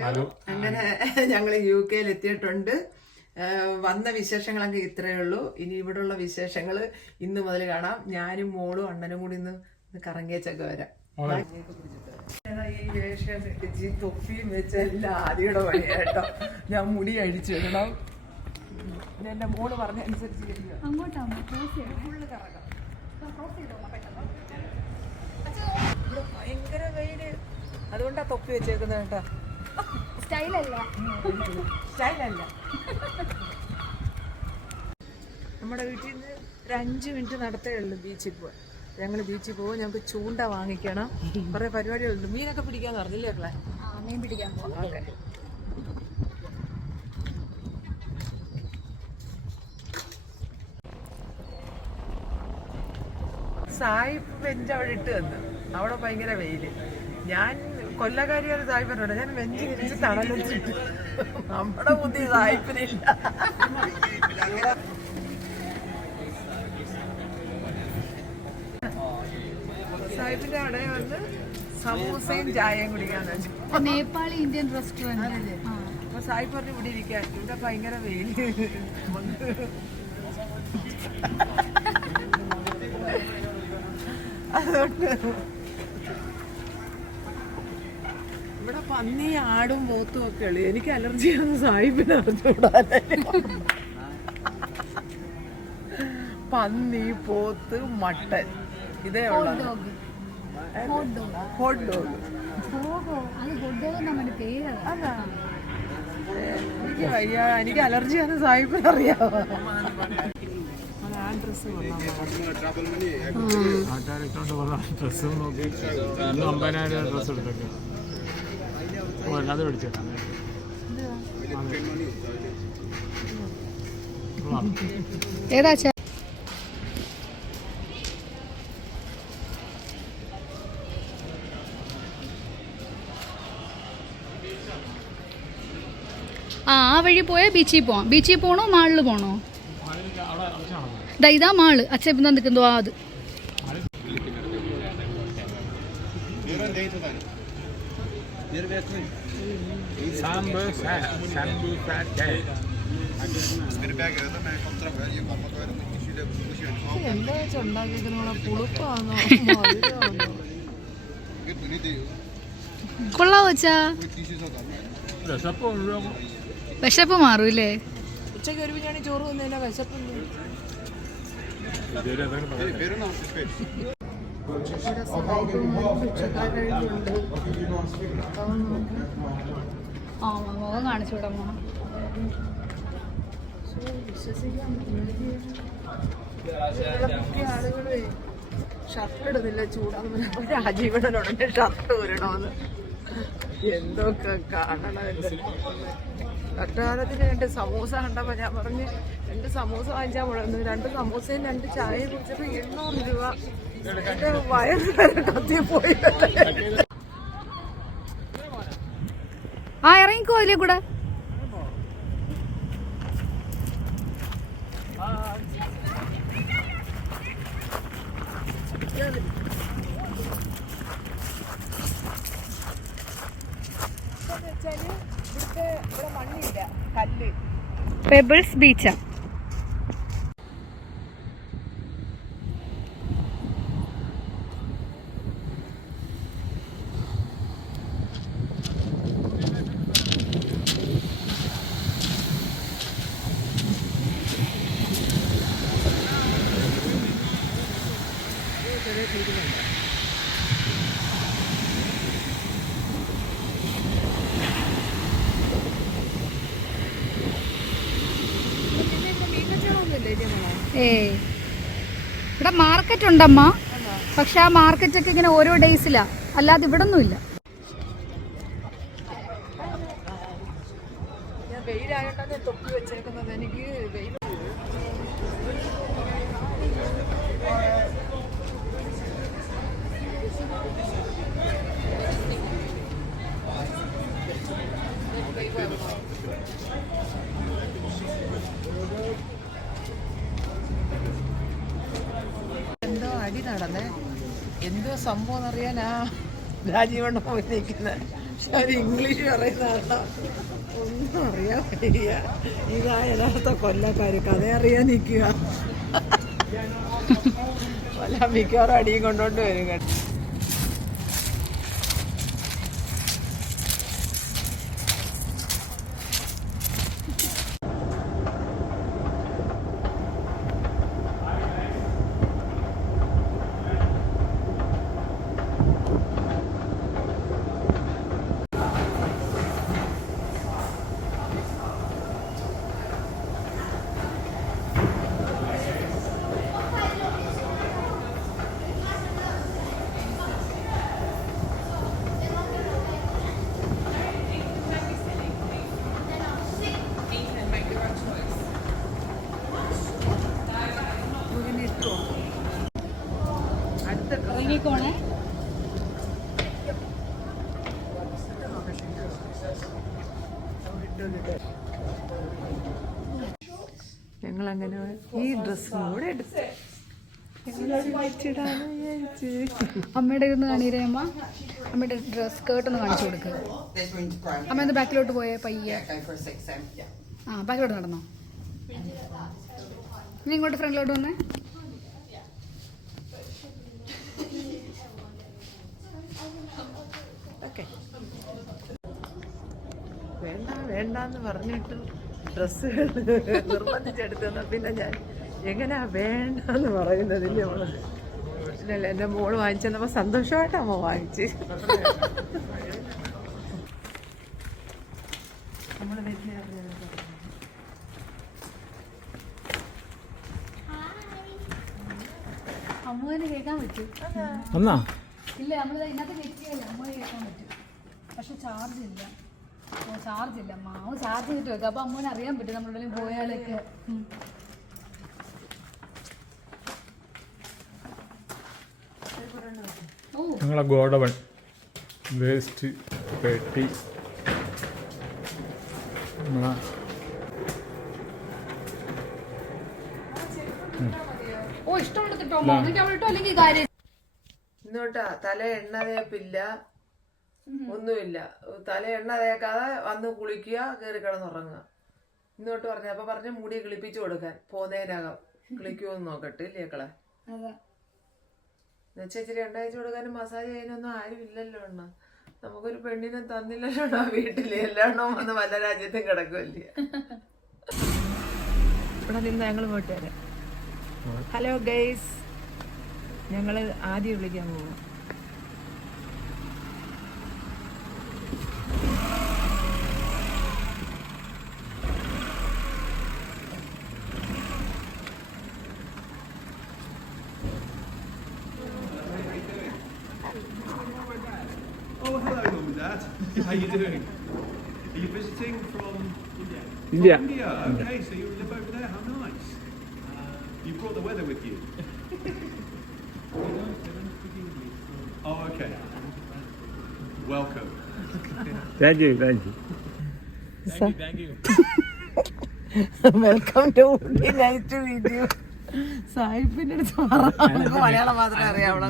Hello. അങ്ങനെ ഞങ്ങൾ UK എത്തിയിട്ടുണ്ട്. വന്ന വിശേഷങ്ങളൊക്കെ ഇത്രയേ ഉള്ളൂ. ഇനി ഇവിടെയുള്ള വിശേഷങ്ങൾ ഇന്ന് മുതൽ കാണാം. ഞാനും മോളും അണ്ണനും കൂടി ഇന്ന് കറങ്ങിയേച്ചൊക്കെ വരാം. ഈ വേഷം വെച്ച് തൊപ്പിയും വെച്ച് എല്ലാം ആദ്യയുടെ പണി കേട്ടോ. ഞാൻ മുടി അഴിച്ചിടണം. എന്റെ മോള് പറഞ്ഞ അനുസരിച്ച് ഭയങ്കര വെയില്, അതുകൊണ്ടാ തൊപ്പി വെച്ചേക്കുന്നത് കേട്ടോ. സ്റ്റൈലല്ല. നമ്മുടെ വീട്ടിൽ നിന്ന് ഒരു 5 മിനിറ്റ് നടത്തേ ഉള്ളൂ ബീച്ചിൽ പോവാൻ. ഞങ്ങൾ ബീച്ചിൽ പോകും. ഞങ്ങൾക്ക് ചൂണ്ട വാങ്ങിക്കണം. കുറെ പരിപാടികളുണ്ട്. മീനൊക്കെ പിടിക്കാന്ന് പറഞ്ഞില്ലേ ക്ലാ? മീൻ പിടിക്കാൻ പോകാം. സായിപ്പ് ബെഞ്ച് അവിടെ ഇട്ട് തന്നു. അവിടെ ഭയങ്കര വെയില്. ഞാൻ കൊല്ലക്കാരിയാണ് സായിപ്പിനോട്. ഞാൻ ബെഞ്ച് വിരിച്ച് തണലിച്ചിട്ട് നമ്മുടെ ബുദ്ധി സായിപ്പിനില്ല. സായിപ്പിന്റെ അവിടെ വന്ന് സമൂസയും ചായയും കുടിക്കാന്ന് വെച്ചു. Nepali Indian restaurant. അപ്പൊ സായിപ്പ് പറഞ്ഞു ഇവിടെ ഇരിക്കാൻ, ഇവിടെ ഭയങ്കര വെയില്. അതുകൊണ്ട് ഇവിടെ പന്നി ആടും പോത്തും ഒക്കെ ഉള്ളു. എനിക്ക് അലർജിയാന്ന് സാഹിബിന് അറിഞ്ഞുകൂടാതെ. പന്നി, പോത്ത്, മട്ടൻ ഇതേ ഉള്ളത്. Hot dog. എനിക്ക് വയ്യ, എനിക്ക് അലർജിയാന്ന് സാഹിബിന് അറിയാമോ? ഏതാ ആ വഴി പോയാൽ ബീച്ചിൽ പോവാം. ബീച്ചിൽ പോണോ മാളിൽ പോണോ? ഇതാ മാള്. അച്ഛൻ ഇപ്പം നിൽക്കുന്നോ അത്. എന്താ ഉണ്ടാക്കിയിരിക്കുന്ന പുളുപ്പാണോ? കൊള്ളാവോ അച്ഛാ? വിശപ്പ് മാറൂല്ലേ? ഉച്ചയ്ക്ക് ഒരു ബിരിയാണി ചോറ് വന്നതിനാ വിശപ്പൊന്നും. മുഖം കാണിച്ചു വിടാമോ? ആളുകള് ഷർട്ട് ഇടുന്നില്ല, ചൂടാന്ന്. രാജീവനോടെ ഷർട്ട് ഊരണോന്ന് എന്തൊക്കെ കാണണമല്ലോ. കഷ്ടകാലത്തിന് 2 സമൂസ കണ്ടപ്പോ ഞാൻ പറഞ്ഞ് 2 സമൂസ വാങ്ങിച്ചാൽ മുടങ്ങുന്നു. 2 സമൂസയും 2 ചായയും കുടിച്ചപ്പോ 800 രൂപ. എന്റെ വയറ് വരെ കത്തിപ്പോയി. ആ ഇറങ്ങിക്കോ അതിലേ കൂടെ. ഇവിടെ മണ്ണില്ല, കല്ല്. പെബിൾസ് ബീച്ചാ. ഇവിടെ മാർക്കറ്റ് ഉണ്ടമ്മ. പക്ഷെ ആ മാർക്കറ്റൊക്കെ ഇങ്ങനെ ഓരോ ഡേയ്സിലാ, അല്ലാതെ ഇവിടെ ഒന്നുമില്ല. വെയിലായോണ്ടാണ് തൊപ്പി വെച്ചേക്കുന്നത്. എനിക്ക് വെയിൽ എന്തോ അടി നടന്നേ. എന്തോ സംഭവം എന്നറിയാനാ രാജീവണ്ണ പോയിരിക്കുന്നത്. ഒരു ഇംഗ്ലീഷ് പറയുന്നതാണ്, ഒന്നും അറിയാൻ വയ്യ. ഇതാ യഥാർത്ഥ കൊല്ലക്കാര് കഥ അറിയാൻ നിൽക്കുക. കൊല്ലം മിക്കവാറും അടിയും കൊണ്ടോണ്ട് വരും കേട്ടോ. ഇറങ്ങിക്കോണേ. ഞങ്ങളങ്ങനെ ഈ ഡ്രസ്സും കൂടെ എടുത്ത് അമ്മയുടെ ഇരുന്ന് കാണീരേ അമ്മ. അമ്മയുടെ ഡ്രസ് സ്കേർട്ട് ഒന്ന് കാണിച്ചു കൊടുക്കുക. അമ്മ ഒന്ന് ബാക്കിലോട്ട് പോയേ പയ്യെ. ആ ബാക്കിലോട്ട് നടന്നോ. ഇനി ഇങ്ങോട്ട് ഫ്രണ്ടിലോട്ട് വന്നേ. വേണ്ട വേണ്ടെന്ന് പറഞ്ഞിട്ട് ഡ്രസ്സുകൾ നിർബന്ധിച്ചെടുത്തു തന്നാൽ പിന്നെ ഞാൻ എങ്ങനെയാ വേണ്ടെന്ന് പറയുന്നതില്ലേ മോള്? ഇല്ലല്ല, എൻ്റെ മോള് വാങ്ങിച്ചെന്നപ്പോൾ സന്തോഷമായിട്ടാണ് വാങ്ങിച്ച്. നമ്മൾ അമ്മൂനെ കേൾക്കാൻ പറ്റും. ഇല്ല, നമ്മൾ ഇതിനകത്ത് വെക്കുകയല്ല, അമ്മൂനെ കേൾക്കാൻ പറ്റും. പക്ഷെ ചാർജ് ഇല്ല. ചാർജ് ഇല്ല അമ്മ. ചാർജ് ചെയ്തിട്ട് വെക്കാം. അപ്പൊ അമ്മൂനെ അറിയാൻ പറ്റും നമ്മളെല്ലാം പോയാലൊക്കെ. ഞങ്ങളെ ഗോഡവൺ വേസ്റ്റ് പെട്ടി ഇഷ്ടമുള്ളതിട്ടോ അല്ലെങ്കിൽ കാര്യം. ഇന്നോട്ടാ തല എണ്ണ തേപ്പില്ല, ഒന്നുമില്ല. തല എണ്ണ തേക്കാതെ വന്ന് കുളിക്കുക, കയറി കിടന്നുറങ്ങുക. ഇന്നോട്ട് പറഞ്ഞു. അപ്പൊ പറഞ്ഞ മുടി കിളിപ്പിച്ചു കൊടുക്കാൻ പോന്നേനകം കിളിക്കുമെന്ന് നോക്കട്ടെ ഇല്ലേ കളെ. എന്നുവെച്ചാ ഇച്ചിരി എണ്ണ അയച്ചു കൊടുക്കാനും മസാജ് ചെയ്യാനൊന്നും ആരും ഇല്ലല്ലോ എണ്ണ. നമുക്കൊരു പെണ്ണിനെ തന്നില്ലല്ലോ വീട്ടില്. എല്ലാണ്ണവും വന്ന് പല രാജ്യത്തും കിടക്കുമല്ലേ. ഇവിടെ നിന്ന് ഞങ്ങൾ പോയിട്ട് വരാം. ഹലോ ഗൈസ്, ഞങ്ങൾ ആദ്യം വിളിക്കാൻ പോകും. Oh, hello, Mum and Dad. How you doing? Are you visiting from India? India. From India. Okay, so you live over there. How nice. You brought the weather with you. Oh, okay. Welcome. Thank you, thank you. Welcome to Ooty. Nice to meet you. സാഹിബിന്റെ അടുത്ത് മലയാളം മാത്രമേ അറിയാവുള്ളൂ.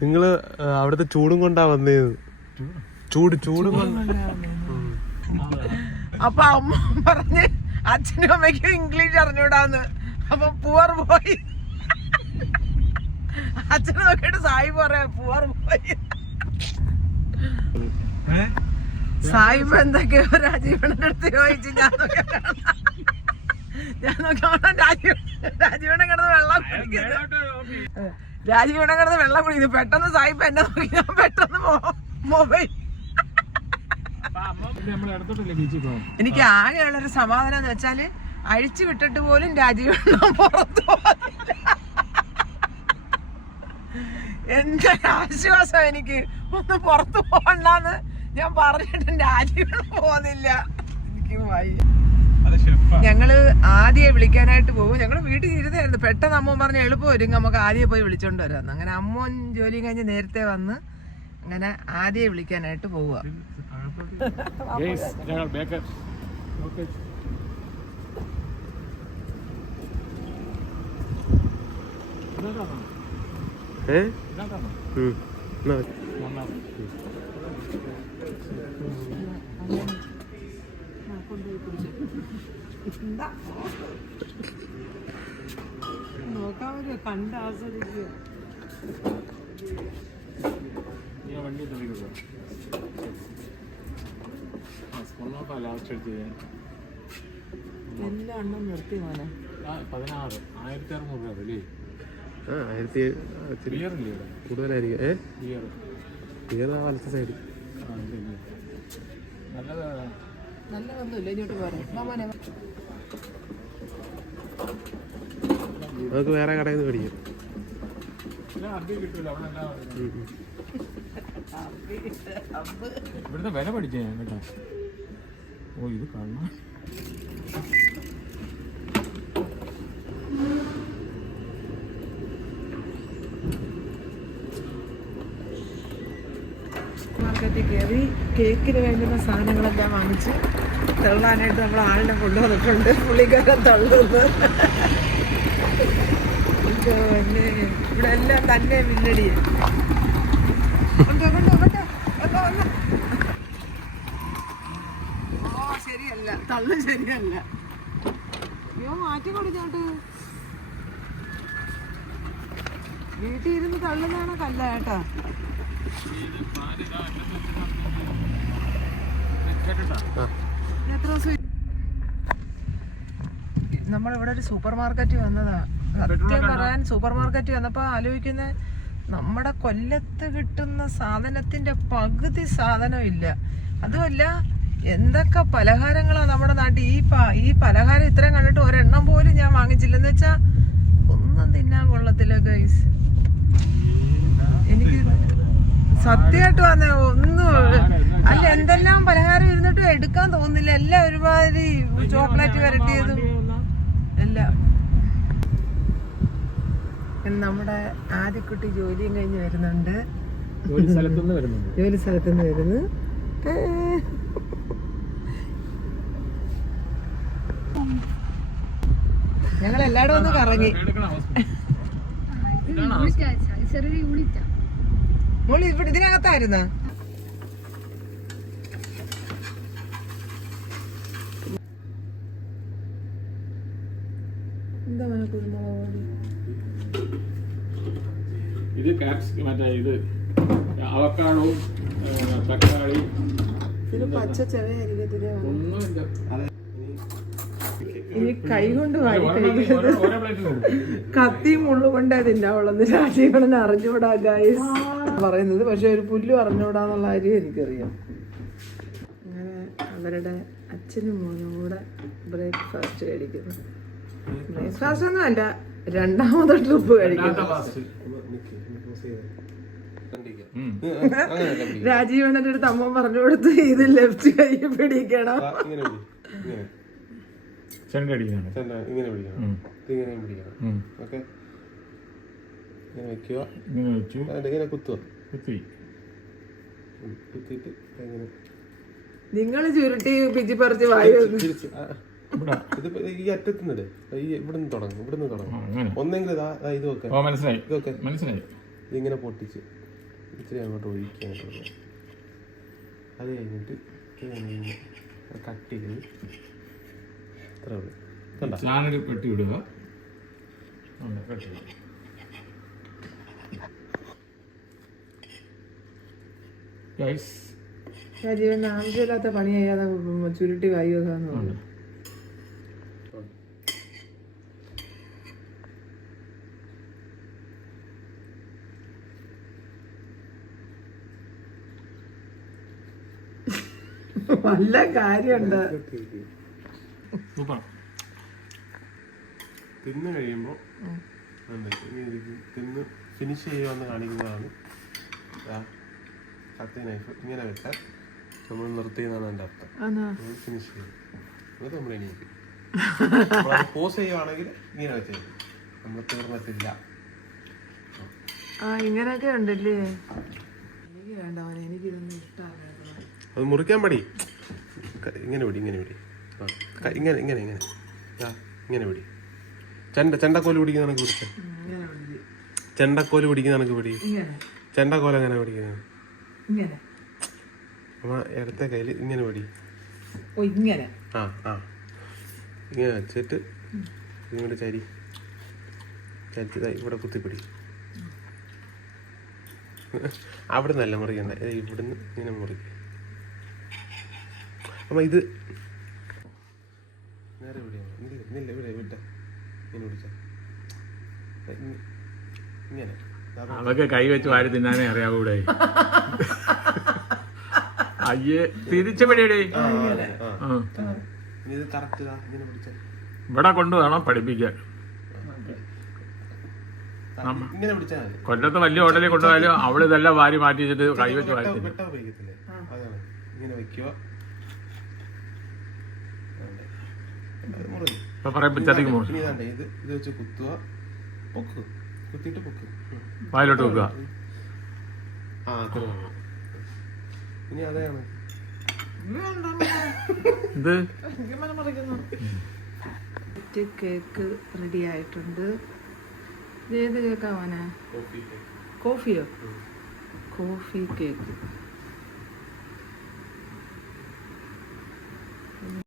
നിങ്ങള് അവിടുത്തെ ചൂടും കൊണ്ടാ വന്നത്. ചൂടും കൊണ്ട്. അപ്പൊ അമ്മ പറഞ്ഞ് അച്ഛനും അമ്മയ്ക്കും ഇംഗ്ലീഷ് അറിഞ്ഞൂടാന്ന്. അപ്പൊ പൂവർ പോയി. അച്ഛനെ നോക്കിയിട്ട് സാഹിബ് പറയാ പൂവർ പോയി. സാഹിബ് എന്തൊക്കെയോ രാജീവണ്ണന്റെ അടുത്ത് ചോദിച്ചു. ഞാൻ നോക്കിയോണം രാജീവണ്ണൻ കിടന്ന് വെള്ളം കുടിക്കുന്നു. രാജീവണ്ണൻ കിടന്ന് വെള്ളം കുടിക്കുന്നു. പെട്ടെന്ന് സാഹിബ് എന്നെ നോക്കി. ഞാൻ പെട്ടെന്ന് മൊബൈൽ. എനിക്ക് ആകെയുള്ളൊരു സമാധാനം എന്ന് വെച്ചാല് അഴിച്ചു വിട്ടിട്ട് പോലും രാജീവണ്ണൻ പുറത്തു പോകില്ല. എന്തൊരു ആശ്വാസം എനിക്ക്. ഒന്ന് പുറത്തു പോകണ്ടെന്ന് ഞാൻ പറഞ്ഞിട്ട് രാജീവണ്ണൻ പോകുന്നില്ല. എനിക്ക് വയ്യ. ഞങ്ങള് ആദ്യം വിളിക്കാനായിട്ട് പോകും. ഞങ്ങള് വീട്ടിൽ ഇരുന്നായിരുന്നു. പെട്ടെന്ന് അമ്മ പറഞ്ഞ എളുപ്പം വരും, നമുക്ക് ആദ്യം പോയി വിളിച്ചോണ്ട് വരാമെന്ന്. അങ്ങനെ അമ്മ ജോലിയും കഴിഞ്ഞ് നേരത്തെ വന്ന് അങ്ങനെ ആദ്യം വിളിക്കാനായിട്ട് പോവുക. ഏ കൊണ്ടുപോയി പിടിച്ചു. എന്താ നോക്കാൻ പറ്റുമോ? കണ്ട് ആസ്വദിക്കുക. വണ്ടി എല്ലാ എണ്ണം നിർത്തി മോനെ. 16,600 രൂപ അല്ലേ? 1000 കൂടുതലായിരിക്കും. ക്ലിയർ ആ വലത്തെ സൈഡ് നല്ലതാണ്. നല്ലതൊന്നുമില്ല. ഇങ്ങോട്ട് പോരെ മോനെ. നമുക്ക് വേറെ കടയിൽ നിന്ന് മേടിക്കാം. കിട്ടൂല ഇവിടുത്തെ വില പഠിച്ചേ ഞാൻ കേട്ടോ. ഓ ഇത് കാണാം. മാർക്കറ്റിൽ കയറി കേക്കിന് വേണ്ടുന്ന സാധനങ്ങളെല്ലാം വാങ്ങിച്ച് തള്ളാനായിട്ട് നമ്മൾ ആളിനെ കൊണ്ടുവന്നിട്ടുണ്ട്. പുള്ളിക്കാരൻ തള്ളുന്നു. ഇവിടെ എല്ലാം തന്നെ വില്ലടിയ. ഓ ശരിയല്ല, തള്ളു ശരിയല്ല. അയ്യോ മാറ്റി കൊടുത്തോട്ട്. വീട്ടിൽ ഇരുന്ന് തള്ളുന്നതാണോ കല്ല കേട്ടാ. എത്ര ദിവസം നമ്മളിവിടെ ഒരു സൂപ്പർ മാർക്കറ്റ് വന്നതാ. സത്യം പറയാൻ സൂപ്പർ മാർക്കറ്റ് വന്നപ്പോ ആലോചിക്കുന്ന നമ്മുടെ കൊല്ലത്ത് കിട്ടുന്ന സാധനത്തിന്റെ പകുതി സാധനം ഇല്ല. അതുമല്ല എന്തൊക്കെ പലഹാരങ്ങളാ നമ്മുടെ നാട്ടിൽ. ഈ പലഹാരം ഇത്രയും കണ്ടിട്ട് ഒരെണ്ണം പോലും ഞാൻ വാങ്ങിച്ചില്ലെന്ന് വെച്ചാ ഒന്നും തിന്നാൻ കൊള്ളത്തില്ല ഗൈസ്. എനിക്ക് സത്യമായിട്ട് വന്നേ ഒന്നും അല്ല. എന്തെല്ലാം പലഹാരം ഇരുന്നിട്ടും എടുക്കാൻ തോന്നുന്നില്ല. എല്ലാം ഒരുമാതിരി ചോക്ലേറ്റ് വരട്ടിയതും എല്ലാം. നമ്മുടെ ആദ്യക്കുട്ടി ജോലിയും കഴിഞ്ഞ് വരുന്നുണ്ട്. ജോലി സ്ഥലത്തുനിന്ന് വരുന്നു. ഞങ്ങൾ എല്ലായിടും ഒന്ന് കറങ്ങി. ചെറിയൊരു യൂണിറ്റാ. മോളി ഇവിടെ ഇതിനകത്തായിരുന്ന എന്താ കുരുമുളക് ഇത് മറ്റേ ഇത് അവക്കാടോ തക്കാളി ഇത് പച്ച ചെവയായിരിക്കത്തില്ല. ഒന്നുമില്ല. ഇനി കൈ കൊണ്ട് വാരി കഴിക്കുന്നത് കത്തി മുള്ളുകൊണ്ട് അതിണ്ടാവുള്ളൂ. രാജീവണന് അറിഞ്ഞുകൂടാ ഗൈസ് പറയുന്നത്. പക്ഷെ ഒരു പുല്ലും അറിഞ്ഞുകൂടാന്നുള്ള കാര്യം എനിക്കറിയാം. അങ്ങനെ അവരുടെ അച്ഛനും മോനും കൂടെ ബ്രേക്ക്ഫാസ്റ്റ് കഴിക്കുന്നു. ബ്രേക്ക്ഫാസ്റ്റ് ഒന്നും അല്ല, രണ്ടാമത്തെ ട്രിപ്പ് കഴിക്കുന്നു. രാജീവണ്ണന്റെ അടുത്ത് അമ്മ പറഞ്ഞു കൊടുത്തു ഇത് ലെഫ്റ്റ് കൈ പിടിക്കണം. ഇങ്ങനെ പിടിക്കണം. ഓക്കെ ഇങ്ങനെ വെക്കുക. ഇങ്ങനെ കുത്തുക. കുത്തിയിട്ട് ഇങ്ങനെ നിങ്ങൾ ചുരുട്ടി പിച്ചി പറിച്ച് വായു ഇതിപ്പോ ഈ അറ്റത്തുനിന്നിടെ ഇവിടുന്ന് തുടങ്ങും. ഒന്നെങ്കിലും ഇത് വെക്കാം. മനസ്സിലായി. ഇതിങ്ങനെ പൊട്ടിച്ച് ഇച്ചിരി അങ്ങോട്ട് ഒഴിക്കുക. അത് കഴിഞ്ഞിട്ട് കട്ട് ചെയ്ത് ഇത്ര ചാനൽ വെട്ടി വിടുക. രാജീവൻ ആവശ്യമില്ലാത്ത പണി ചെയ്യാതെ ചുരുട്ടി വായു വെക്കാന്ന് പറഞ്ഞു. നല്ല കാര്യമുണ്ട്. തിന്ന് കഴിയുമ്പോൾ തിന്ന് ഫിനിഷ് ചെയ്യുമെന്ന് കാണിക്കുന്നതാണ് കത്തി നൈഫ്. ഇങ്ങനെ വെച്ചാൽ നമ്മൾ നിർത്തിയെന്നാണ് എൻ്റെ അർത്ഥം. ഫിനിഷ് ചെയ്യും. എന്നിട്ട് നമ്മൾ എണീക്കും. പോസ് ചെയ്യുവാണെങ്കിൽ ഇങ്ങനെ വെച്ചാൽ നമ്മൾ തീർന്നിട്ടില്ല. ഇങ്ങനെയൊക്കെ ഉണ്ടല്ലേ. എനിക്ക് വേണ്ട മോനെ, എനിക്കിതൊന്നും ഇഷ്ടമല്ല. അത് മുറിക്കാൻ പടി. ഇങ്ങനെ പിടി. ഇങ്ങനെ പിടി. ചെണ്ടക്കോല് പിടിക്കുന്ന കണക്ക് പിടിച്ച. ചെണ്ടക്കോല് പിടിക്കുന്ന കണക്ക് പിടി. ചെണ്ടക്കോല എങ്ങനെ പിടിക്കുന്നത്? ഇങ്ങനെ. അമ്മ ഇടത്തെ കയ്യിൽ ഇങ്ങനെ പിടി. ഓ ഇങ്ങനെ. ആ ആ ഇങ്ങനെ വെച്ചിട്ട് ഇങ്ങോട്ട് ചരിച്ചതായി ഇവിടെ കുത്തിപ്പിടി. അവിടെ നല്ല മുറിക്കണ്ട, ഇവിടുന്ന് ഇങ്ങനെ മുറിക്കുക. അമ്മ ഇത് നേരെ പിടിയാണ്. ഇല്ല ഇവിടെ വിട്ട ഇങ്ങനെ പിടിച്ച ഇങ്ങനെ. അതൊക്കെ കൈ വെച്ച് വാരി തിന്നാനേ അറിയാവൂടെ. അയ്യേ തിരിച്ചു പിടിയടേ. ഇത് കറക്റ്റ് ഇങ്ങനെ പിടിച്ച ഇവിടെ കൊണ്ട് വേണം പഠിപ്പിക്കാൻ. ഇങ്ങനെ പിടിച്ചാൽ മതി. കൊല്ലത്ത് വലിയ ഹോട്ടലിൽ കൊണ്ടുപോയാലും അവള് ഇതെല്ലാം വാരി മാറ്റി വെച്ചിട്ട് കൈ വെച്ച് വാരി തിന്നും. വെട്ട ഉപയോഗിക്കത്തില്ലേ, അതാണ് ഇങ്ങനെ വെക്കുക. ഇപ്പൊ പറയാം പിച്ചത്തേക്ക് പോകും. ഇനി ഇതാണ്ടേ ഇത് വെച്ച് കുത്തുക, പൊക്ക് കുത്തിയിട്ട് പൊക്ക് വായിലോട്ട് വെക്കുക. ആ അത്ര ഇനി അതാണ് ഇത് കേക്ക് റെഡി ആയിട്ടുണ്ട്. ഇത് ഏത് കേക്കാ മോനെ? കോഫി. കോഫിയോ? Coffee cake.